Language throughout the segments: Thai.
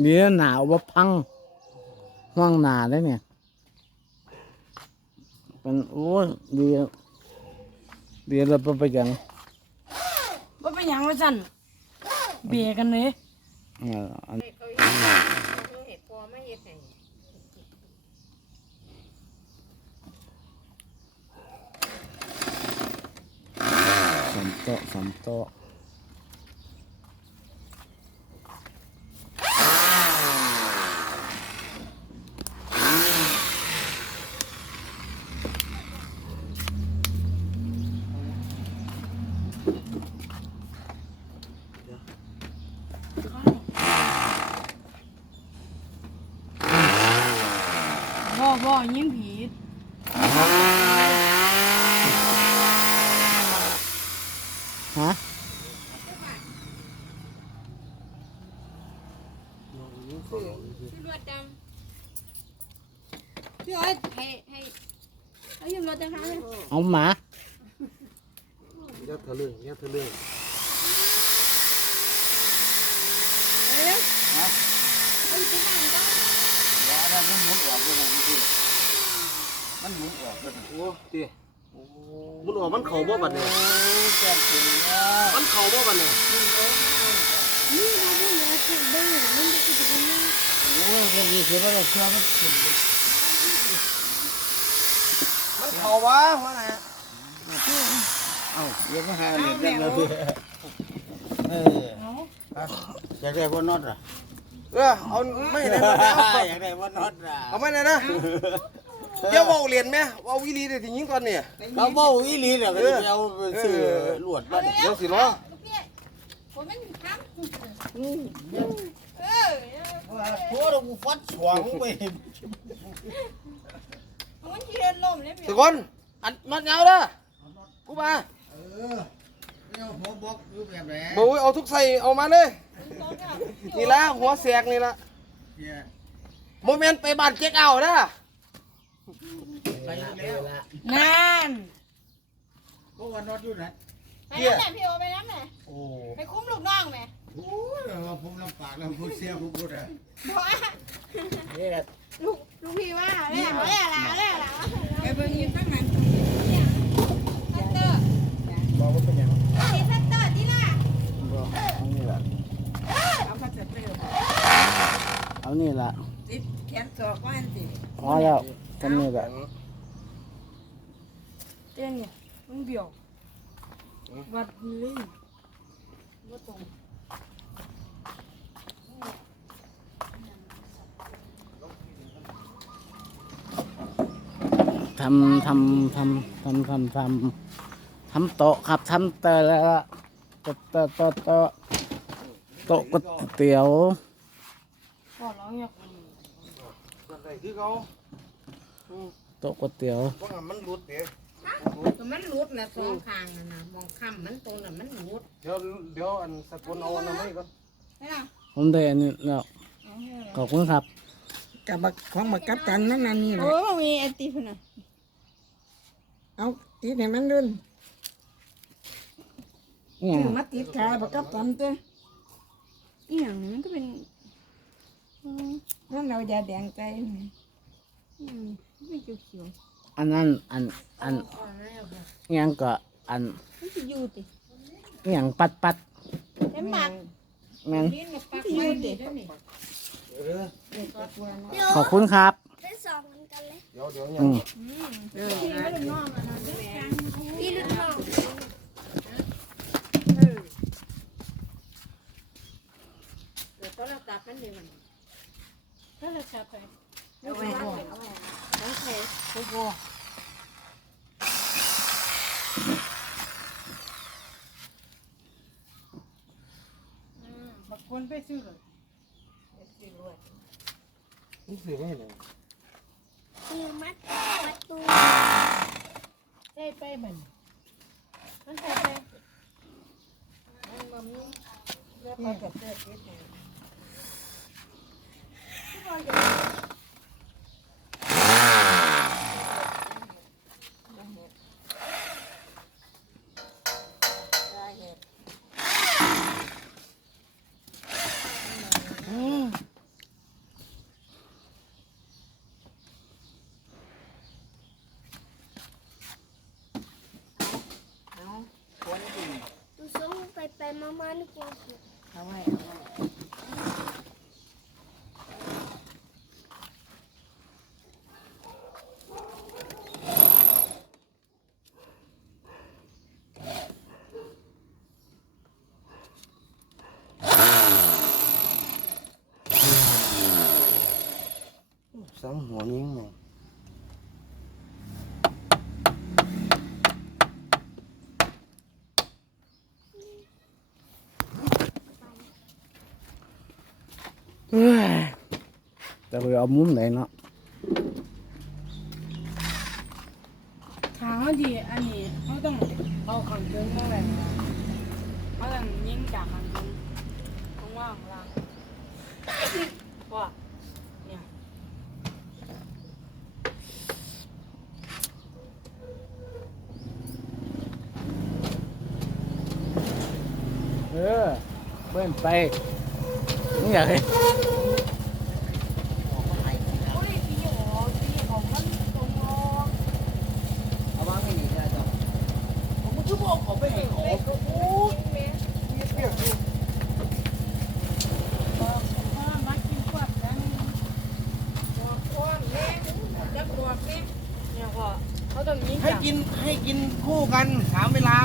เดี๋ยวหนาวว่าพังห้องหนาได้เนี่ยเป็นโอ้ยเดี๋ยวเดี๋ยวเราไปไปยังว่าเป็นหยังว่าสั่นเบียกันเลยเอออันเขาเห็ดพอไม่เห็ดให้สามโต๊ะสามโต๊ะ บ่บ่ยิงผีฮะชื่อรวดดำพี่อ้อยให้ให้ให้ยืมรถจังคะ เอาหมา ยัดทะลึ่งยัดทะลึ่งเร็วเอาอยู่ที่บ้านจ้ามันหมุนออกเลยนะพี่มันหมุนออกเลยโอ้ตีมันออกมันเข่าบ่บัดเนี่ยมันเข่าบ่บัดเนี่ยนี่เราพูดเลยถูกเบิ้งมันจะกินกันนี่โอ้ยพวกนี้คือว่าเราเชื่อมันมันเข่าวะวะนะ เอ้าเดี๋ยวมาหาเนี่ยได้เลยเอออยากได้ว่านอดอะเออเอาไม่ได้มาแล้วอยากได้ว่านอดอะเอาไม่ได้นะเดี๋ยวเบาเหรียญไหมเบาวิลีเดี๋ยวถึงยิงก่อนเนี่ยเราเบ้าอีหลีเนี่ยก็จะเอาไปซื้อลวดมาเดี๋ยวสิล้อพี่ผมมันทำเออโอ้เรากูฟัดสวงไปมันที่เดินลมเลยพี่สกุลอันน็อตเงาเด้อกูมา เออเนี่ยหัวบอกรูปแบบไหนบอกว่าเอาทุกใส่เอามาเลย นี่ละหัวแสกนี่ละเนี่ยโมเมนต์ไปบ้านเจ๊กเอาเด้อไปแล้วละนั่นเพราะว่านอดอยู่นะไปน้ำไหนพี่โอไปน้ำไหนโอ้ไปคุ้มลูกน้องไหมโหเราผมลำปากเราพูดเสียพูดพูดอะบอกว่านี่แหละลูกลูกพี่ว่าแม่เขาแม่หลานแม่หลานไปเบิ่งยินตั้งนั้น ทัตเตอร์ บอ กว่าเป็นยังมีทัตเตอร์ที่ล่ะบอกเอานี่แหละเอาพัสเตอร์เอานี่แหละติดแขนศอกว่าอันสิพอแล้วทำนี่แหละเต้นเนี่ยมันเบี้ยววัดเลยบ่ตรงทำทำทำทำทำทำ ทำโต๊ะครับทำเตะแล้วละโต๊ะโต๊ะโต๊ะโต๊ะโต๊ะก๋วยเตี๋ยวก็ร้องยกส่วนใดคือเขาโต๊ะก๋วยเตี๋ยวเพราะงั้นมันรุดเดี๋ยวก็มันรุดนะสองข้างนะนะมองค่ำมันตรงน่ะมันรุดเดี๋ยวเดี๋ยวอันสกุลเอาอันนั้นให้ก่อนไม่ล่ะผมได้อันนี้แล้วขอบคุณครับกับบักของบักกับกันนั่นนั่นนี่แหละโอ้มีไอติมน่ะเอาติดให้มันดุน เนี่ยซื้อมาติดขาบักกับกันเต้อีหยังมันก็เป็นนั่นเรายาแดงใจอืมไม่เขียวเขียวอันนั้นอันอันอิหยังก็อันมันจะอยู่ติอิหยังปัดปัดเอ็มบักแม่นลิ้นกับปากมันอยู่ติขอบคุณครับได้สองเหมือนกันเลย เดี๋ยวเดี๋ยวอืมพี่ไม่ได้น้องอะนะพี่ลูกน้องเดี๋ยวต้องรับมันเดี๋ยวมันก็เลยจับไปเอาไว้เอาไว้เอาไว้โอเค โอ้โหบัก คนไปซื้อเลยนี่สิไม่เลยคือมัดมัดตัวใส่ไปมันมันใส่ไปมันมันแล้วก็กับเสื้อเก็บไว้ส เอาไว้เอาไว้ สังหัวยิงไง เอ้ย แต่ไปเอามุมไหนเนาะทางเขาดีอันนี้เขาต้องเอาขังเกินมาแบบนี้เขาต้องยิงจากขังเกินข้างว่างล่างว่าเนี่ยเออเบิ้นไปนี่อยากให้อ้ยตีออกตีออกมันตรงออก เอาวางให้ดีนะจ๊ะผมก็บอกเขาไปให้เขาก็โอ้ยเปียก บอกว่ามากินขวดแล้วนี่ บอกกว้างแม่จักบอกแม่ เนี่ยพ่อ เขาต้องยิงให้จากกินให้กินคู่กันสามเวลา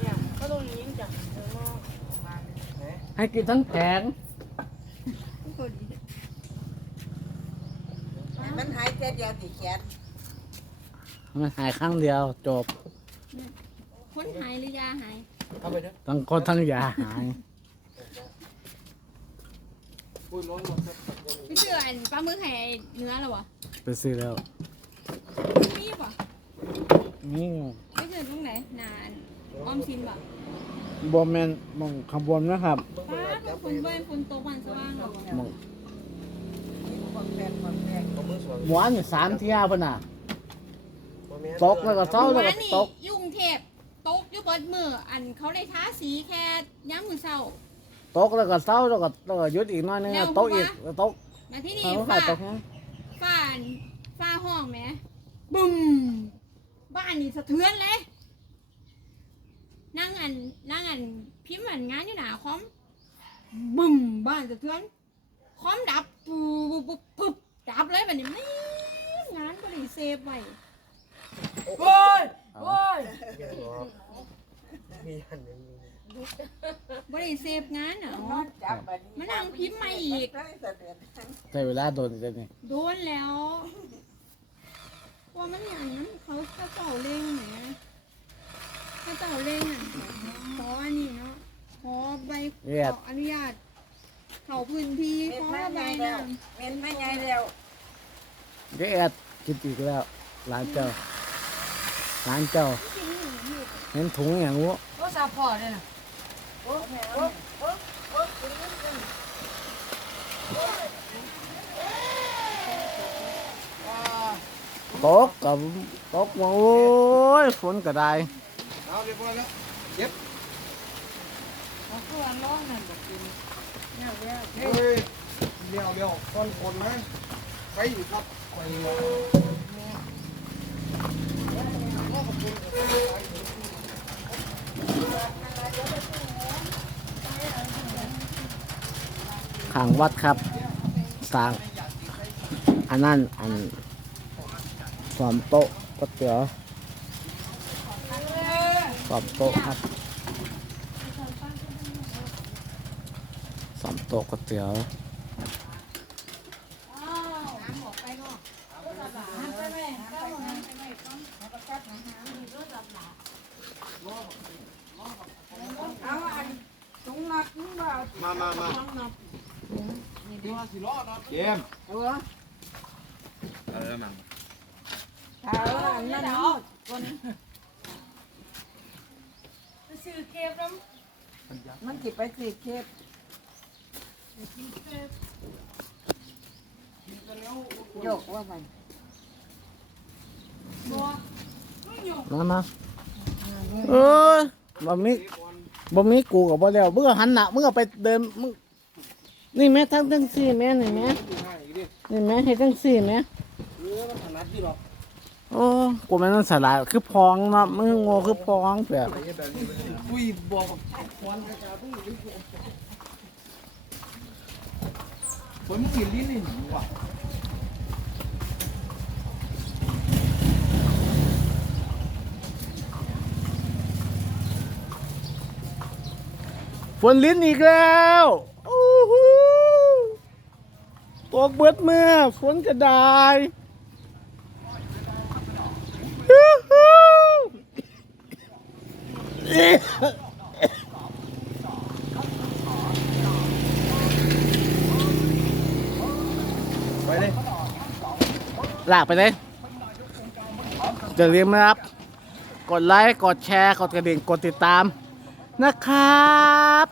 เนี่ยเขาต้องยิงจากเออมาให้กินทั้งแผงมันหายใจเดียวติแขนมันหายครั้งเดียวจบคนหายหรือยาหายเอาไปเถอะทั้งคนทั้งยาหายปุ้ยร้อนหมดครับพี่เสืออันปลาหมึกไห้เนื้อเหรอวะไปซื้อแล้วมีป่ะ นี่ไม่เสือตรงไหนนานออมสินป่ะบอมแมนมองขบวนนะครับป้าเป็นคนเว้นคนโตวันสว่างเหรอวะมองความแปลกความแปลกเอามือสวมหวานอยู่สามเที่ยพุ่นน่ะ ตกแล้วก็เศร้าแล้ววัก็นนี้ตก ยุ่งเทพตกอยู่เบิดมืออันเขาได้ท้าสีแค่ย้ำมือเศร้า ตกแล้วก็เศร้าแล้วก็แล้วก็หยุดอีกหน้อยนึงแล้วตกอีกหัวตกมาที่นี่เอาฝ้าค่ะตกนะฝ้าอันฝ้าห้องไหมบึ้ม บ้านนี่สะเทือนเลยนั่งอันนั่งอันพิมพ์อันงานอยู่หนาคอมบึ้มบ้านสะเทือนคอมดับปูปุ๊บปุ๊บปุ๊บดับเลยแบบนี้ไม่งานบริเซฟไว้โอ้ยโอ้ยมีอันหนึงบริเซฟงานอะจับบัดมานั่งพิมพ์มาอีกทั้งเสด็จทั้งใช้เวลาโดนจะนี่โดนแล้ว ว่ามันอย่างนั้นเขากระเจ้าเล่งแหมกระเจ้าเล่งอะขออันนี้เนาะขอใบขออนุญาตเขาพื้นที่เม็ขนอไม่ใบใหญ่หแล้นึ่วงเม็นไม่ใหญ่แล้วเดี๋ยวแอดคิดอีกแล้วร้านเจ้าร้านเจ้าเห็นถุงอย่างงู้ก็ซัพพอร์ตเลยนะโอ้โอ้โอ้โอ้กินมันกัน ตกกับตกมาโอ้ยฝนก็ได้เอาเรียบร้อยแล้วเขาคืออันร้องนั่นบอกกินเนี่ยเว้ยเฮ้ยเลี้ยวเลี้ยวก้อนคนนะไปอยู่ครับไปอยู่ข้างวัดครับสร้างอันนั้นอัน สอมโต๊ะก๋วยเตี๋ยวสอมโต๊ะครับสอมโต๊ะก๋วยเตี๋ยวเอาอันตรงนัดนี่ว่ามามามาตรงนัดเดี๋ยวสิรอดนะเกมเออเออมั่งถ้าว่าอันนั้นไปซื้อเก็บน้ำมันสิไปสิเคปกินเก็บโยกว่ามันบัวมึงอยู่มามาเออบ่มีบ่มีกูกับบ่แล้วมึงก็หันหน้ามึงก็ไปเดินมึงนี่แม่ทั้งทั้งสี่แม่นี่แม่ดูให้อีกดินี่แม่ให้ทั้งสี่แม่เออมันถนัดดีหรอก โอ้กูมันนั่นสลายคือพองเนาะมึงโง่คือพองแบบอุ้ยบอกคนมึงกินลิ้นนี่หนูว่ะฝนลิ้นอีกแล้วโอ้โหตกเบิดเมื่อฝนกระดายฮู้ฮู้ ไปเลยลากไปเลยอย่าลืมนะครับ กดไลค์ กดแชร์ กดกระดิ่ง กดติดตามนะครับ